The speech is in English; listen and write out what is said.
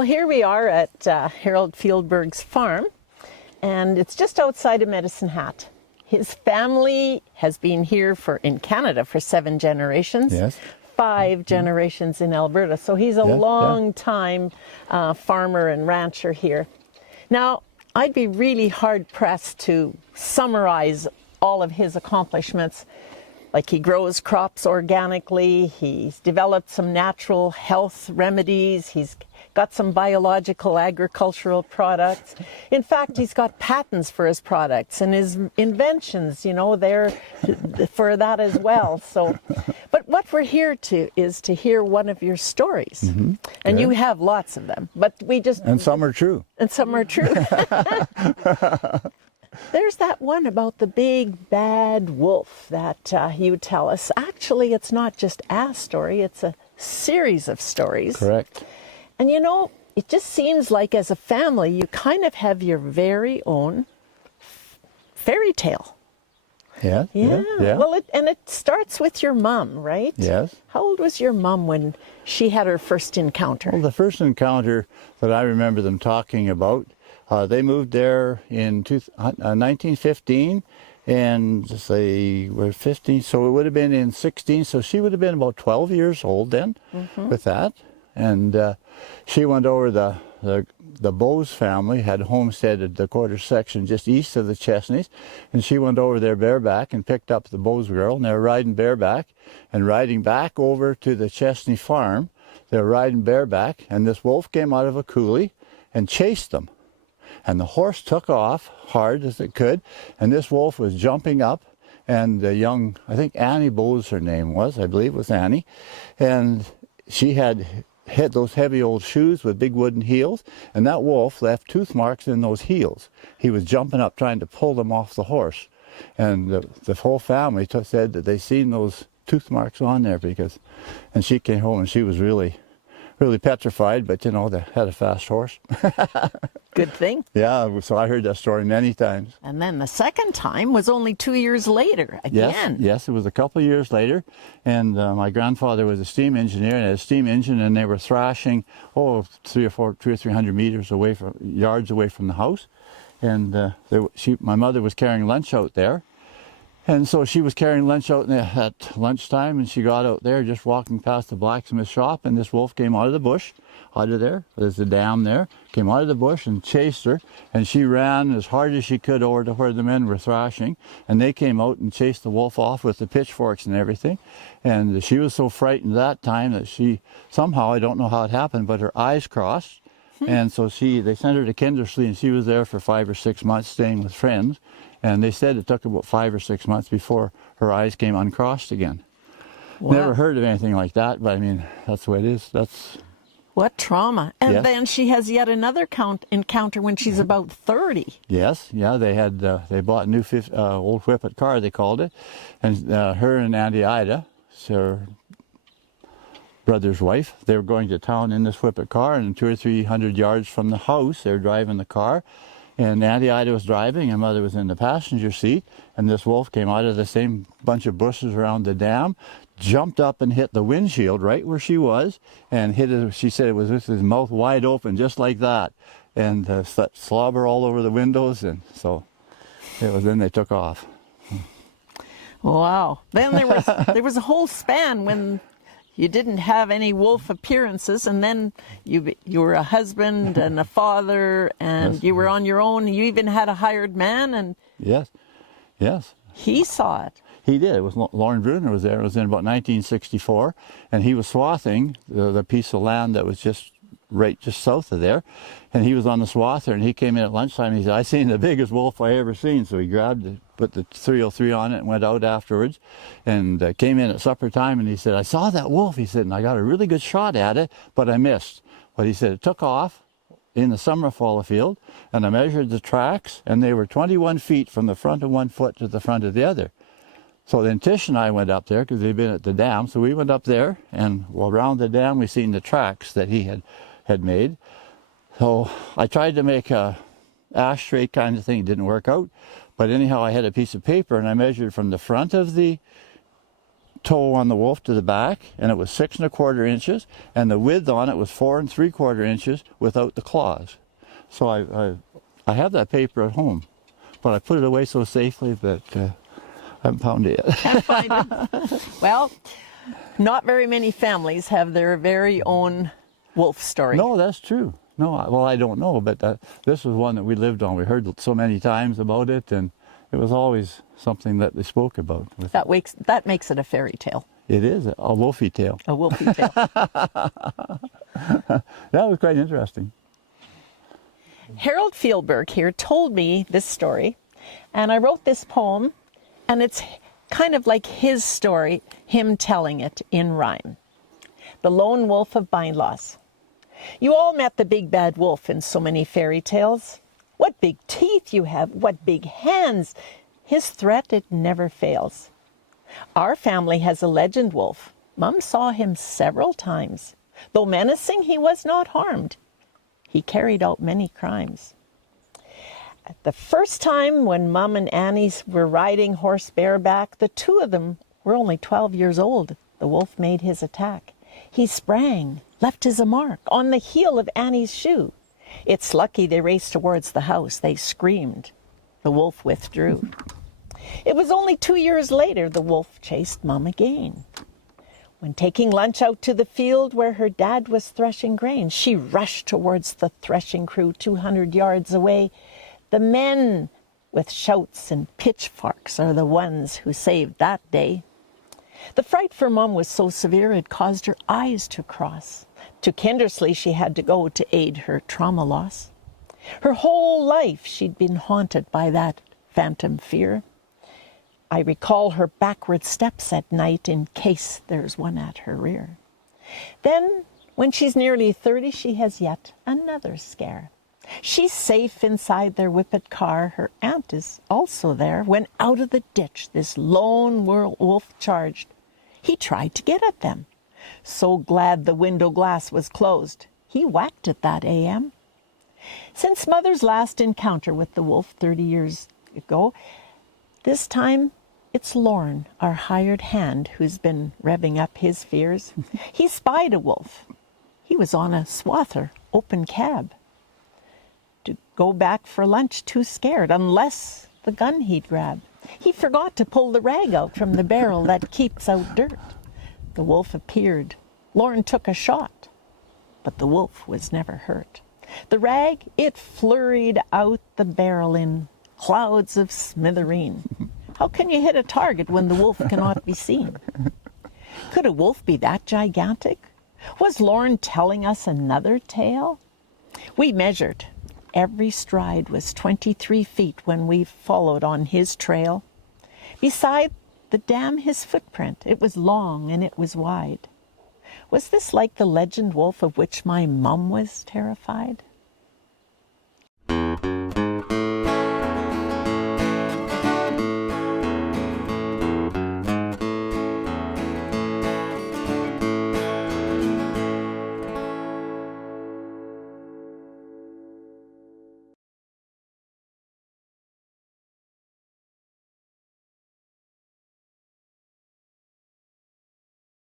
Well, here we are at Harold Fieldberg's farm, and it's just outside of Medicine Hat. His family has been here in Canada for 7 generations. Yes. 5 generations in Alberta, so he's a long time farmer and rancher here. Now, I'd be really hard-pressed to summarize all of his accomplishments. Like, he grows crops organically, he's developed some natural health remedies, he's got some biological agricultural products. In fact, he's got patents for his products and his inventions, you know, they're for that as well. So, but what we're here is to hear one of your stories. Mm-hmm. And you have lots of them, but And some are true. And some are true. There's that one about the big bad wolf that you tell us. Actually, it's not just a story, it's a series of stories. Correct. And you know, it just seems like as a family, you kind of have your very own fairy tale. Yeah. Well, it starts with your mom, right? Yes. How old was your mom when she had her first encounter? Well, the first encounter that I remember them talking about, they moved there in 1915, and they were 15, so it would have been in 16, so she would have been about 12 years old then with that. And she went over the Bowes family had homesteaded the quarter section just east of the Chesneys, and she went over there bareback and picked up the Bowes girl, and they were riding bareback and riding back over to the Chesney farm. They were riding bareback, and this wolf came out of a coulee and chased them. And the horse took off hard as it could, and this wolf was jumping up, and the young, I think Annie Bowes her name was, I believe it was Annie, and she had those heavy old shoes with big wooden heels, and that wolf left tooth marks in those heels. He was jumping up trying to pull them off the horse, and the whole family said that they seen those tooth marks on there and she came home and she was really petrified, but you know, they had a fast horse. Good thing. Yeah, so I heard that story many times. And then the second time was only 2 years later, again. Yes, it was a couple of years later, and my grandfather was a steam engineer and had a steam engine, and they were thrashing, 200 or 300 meters away yards away from the house, and my mother was carrying lunch out there. And so she was carrying lunch out at lunchtime, and she got out there just walking past the blacksmith shop, and this wolf came out of the bush, out of there, there's a dam there, came out of the bush and chased her, and she ran as hard as she could over to where the men were thrashing, and they came out and chased the wolf off with the pitchforks and everything. And she was so frightened that time that she, somehow, I don't know how it happened, but her eyes crossed. And so they sent her to Kindersley, and she was there for 5 or 6 months staying with friends. And they said it took about 5 or 6 months before her eyes came uncrossed again. Wow. Never heard of anything like that, but I mean, that's the way it is. What trauma. And then she has yet another encounter when she's about 30. Yes, yeah, they bought a new old whippet car, they called it. And her and Auntie Ida, her brother's wife, they were going to town in this whippet car, and 200 or 300 yards from the house, they were driving the car. And Auntie Ida was driving, and Mother was in the passenger seat, and this wolf came out of the same bunch of bushes around the dam, jumped up and hit the windshield right where she was, and hit it, she said it was with his mouth wide open, just like that, and slobber all over the windows, and so then they took off. Wow. Then there was a whole span when you didn't have any wolf appearances, and then you were a husband and a father, and you were on your own. You even had a hired man, and yes, he saw it. He did. It was Lauren Bruner was there. It was in about 1964, and he was swathing the piece of land that was just south of there, and he was on the swather, and he came in at lunchtime, and he said, "I seen the biggest wolf I ever seen." So he grabbed it, put the 303 on it, and went out afterwards, and came in at supper time, and he said, "I saw that wolf," he said, "and I got a really good shot at it, but I missed." But he said, "It took off in the summer fall field, and I measured the tracks, and they were 21 feet from the front of one foot to the front of the other." So then Tish and I went up there because they'd been at the dam, so we went up there, and around the dam we seen the tracks that he had made. So I tried to make a ashtray kind of thing. It didn't work out, but anyhow I had a piece of paper, and I measured from the front of the toe on the wolf to the back, and it was 6 1/4 inches, and the width on it was 4 3/4 inches without the claws. So I have that paper at home, but I put it away so safely that I haven't found it yet. Can't find it. Well, not very many families have their very own wolf story. No, that's true. No, well, I don't know, but this was one that we lived on. We heard so many times about it, and it was always something that they spoke about. That makes it a fairy tale. It is a wolfy tale. A wolfy tale. That was quite interesting. Harold Fieldberg here told me this story, and I wrote this poem, and it's kind of like his story, him telling it in rhyme. The Lone Wolf of Bindloss. You all met the big bad wolf in so many fairy tales. What big teeth you have, what big hands. His threat, it never fails. Our family has a legend wolf. Mum saw him several times. Though menacing, he was not harmed. He carried out many crimes. At the first time when Mum and Annie were riding horse bareback, the two of them were only 12 years old. The wolf made his attack. He sprang, left his mark on the heel of Annie's shoe. It's lucky they raced towards the house. They screamed. The wolf withdrew. It was only 2 years later the wolf chased Mum again. When taking lunch out to the field where her dad was threshing grain, she rushed towards the threshing crew 200 yards away. The men with shouts and pitchforks are the ones who saved that day. The fright for Mum was so severe it caused her eyes to cross. To Kindersley she had to go to aid her trauma loss. Her whole life she'd been haunted by that phantom fear. I recall her backward steps at night in case there's one at her rear. Then, when she's nearly 30, she has yet another scare. She's safe inside their whippet car. Her aunt is also there when out of the ditch this lone wolf charged. He tried to get at them. So glad the window glass was closed, he whacked it that AM. Since Mother's last encounter with the wolf 30 years ago, this time it's Lorne, our hired hand, who's been revving up his fears. He spied a wolf. He was on a swather, open cab. To go back for lunch, too scared, unless the gun he'd grab. He forgot to pull the rag out from the barrel that keeps out dirt. The wolf appeared. Lorne took a shot, but the wolf was never hurt. The rag, it flurried out the barrel in clouds of smithereen. How can you hit a target when the wolf cannot be seen? Could a wolf be that gigantic? Was Lorne telling us another tale? We measured. Every stride was 23 feet when we followed on his trail. Beside the dam, his footprint, it was long and it was wide. Was this like the legend wolf of which my mum was terrified?